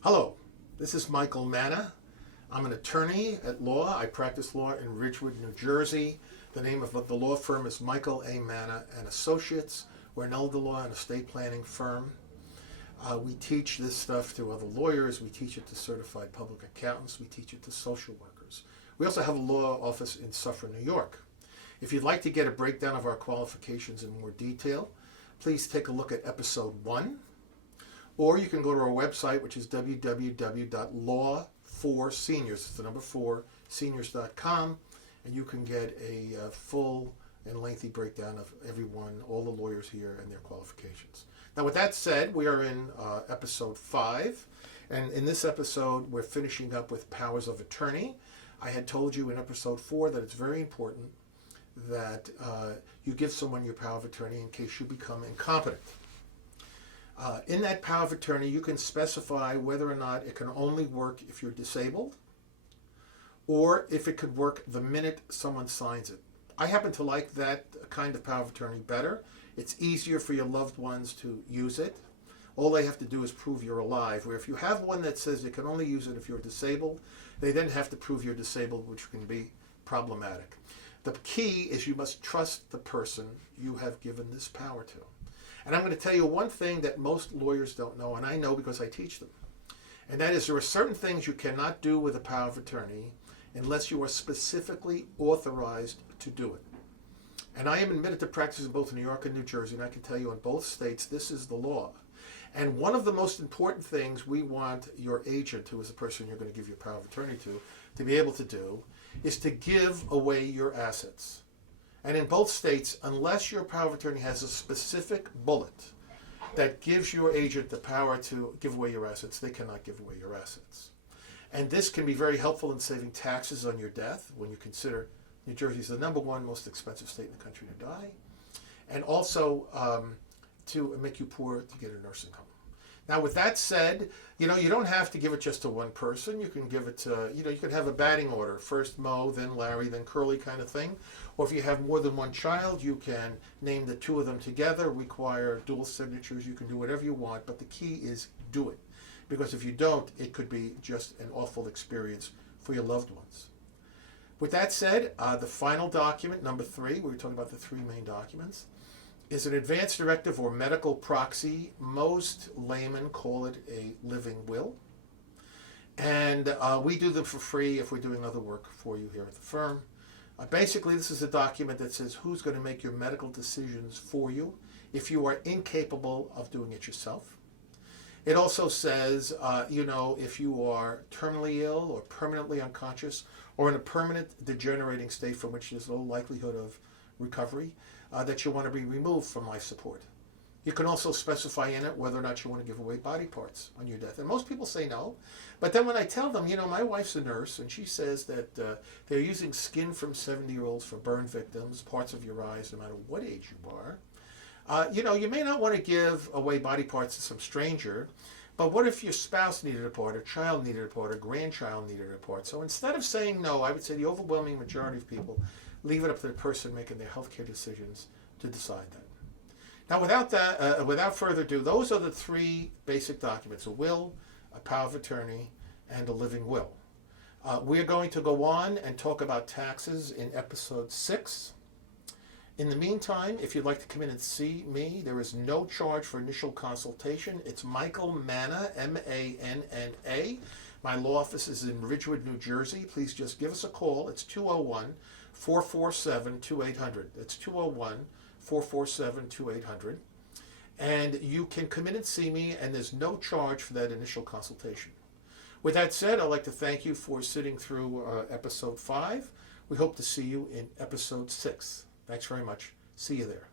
Hello, this is Michael Manna. I'm an attorney at law. I practice law in Ridgewood, New Jersey. The name of the law firm is Michael A. Manna and Associates. We're an elder law and estate planning firm. We teach this stuff to other lawyers. We teach it to certified public accountants. We teach it to social workers. We also have a law office in Suffern, New York. If you'd like to get a breakdown of our qualifications in more detail, please take a look at episode 1. Or you can go to our website, which is www.law4seniors, it's the number 4, seniors.com, and you can get a full and lengthy breakdown of everyone, all the lawyers here, and their qualifications. Now, with that said, we are in episode 5, and in this episode, we're finishing up with powers of attorney. I had told you in episode 4 that it's very important that you give someone your power of attorney in case you become incompetent. In that power of attorney, you can specify whether or not it can only work if you're disabled, or if it could work the minute someone signs it. I happen to like that kind of power of attorney better. It's easier for your loved ones to use it. All they have to do is prove you're alive, where if you have one that says you can only use it if you're disabled, they then have to prove you're disabled, which can be problematic. The key is you must trust the person you have given this power to. And I'm going to tell you one thing that most lawyers don't know, and I know because I teach them. And that is there are certain things you cannot do with a power of attorney unless you are specifically authorized to do it. And I am admitted to practice in both New York and New Jersey, and I can tell you in both states this is the law. And one of the most important things we want your agent, who is the person you're going to give your power of attorney to be able to do, is to give away your assets. And in both states, unless your power of attorney has a specific bullet that gives your agent the power to give away your assets, they cannot give away your assets. And this can be very helpful in saving taxes on your death when you consider New Jersey is the number 1 most expensive state in the country to die, and also to make you poor to get a nursing home. Now, with that said, you don't have to give it just to one person. You can give it to, you can have a batting order, first Mo, then Larry, then Curly kind of thing. Or if you have more than one child, you can name the 2 of them together, require dual signatures. You can do whatever you want, but the key is do it. Because if you don't, it could be just an awful experience for your loved ones. With that said, the final document, number 3, we were talking about the 3 main documents, is an advance directive or medical proxy. Most laymen call it a living will. And we do them for free if we're doing other work for you here at the firm. Basically, this is a document that says who's going to make your medical decisions for you if you are incapable of doing it yourself. It also says, if you are terminally ill or permanently unconscious or in a permanent degenerating state from which there's no likelihood of recovery, that you want to be removed from life support. You can also specify in it whether or not you want to give away body parts on your death. And most people say no. But then when I tell them, my wife's a nurse, and she says that they're using skin from 70-year-olds for burn victims, parts of your eyes, no matter what age you are. You may not want to give away body parts to some stranger, but what if your spouse needed a part, or child needed a part, or grandchild needed a part? So instead of saying no, I would say the overwhelming majority of people leave it up to the person making their healthcare decisions to decide that. Now, without further ado, those are the 3 basic documents: a will, a power of attorney, and a living will. We are going to go on and talk about taxes in episode 6. In the meantime, if you'd like to come in and see me, there is no charge for initial consultation. It's Michael Manna, M-A-N-N-A. My law office is in Ridgewood, New Jersey. Please just give us a call. It's 201-447-2800. It's 201-447-2800. And you can come in and see me, and there's no charge for that initial consultation. With that said, I'd like to thank you for sitting through episode 5. We hope to see you in episode 6. Thanks very much. See you there.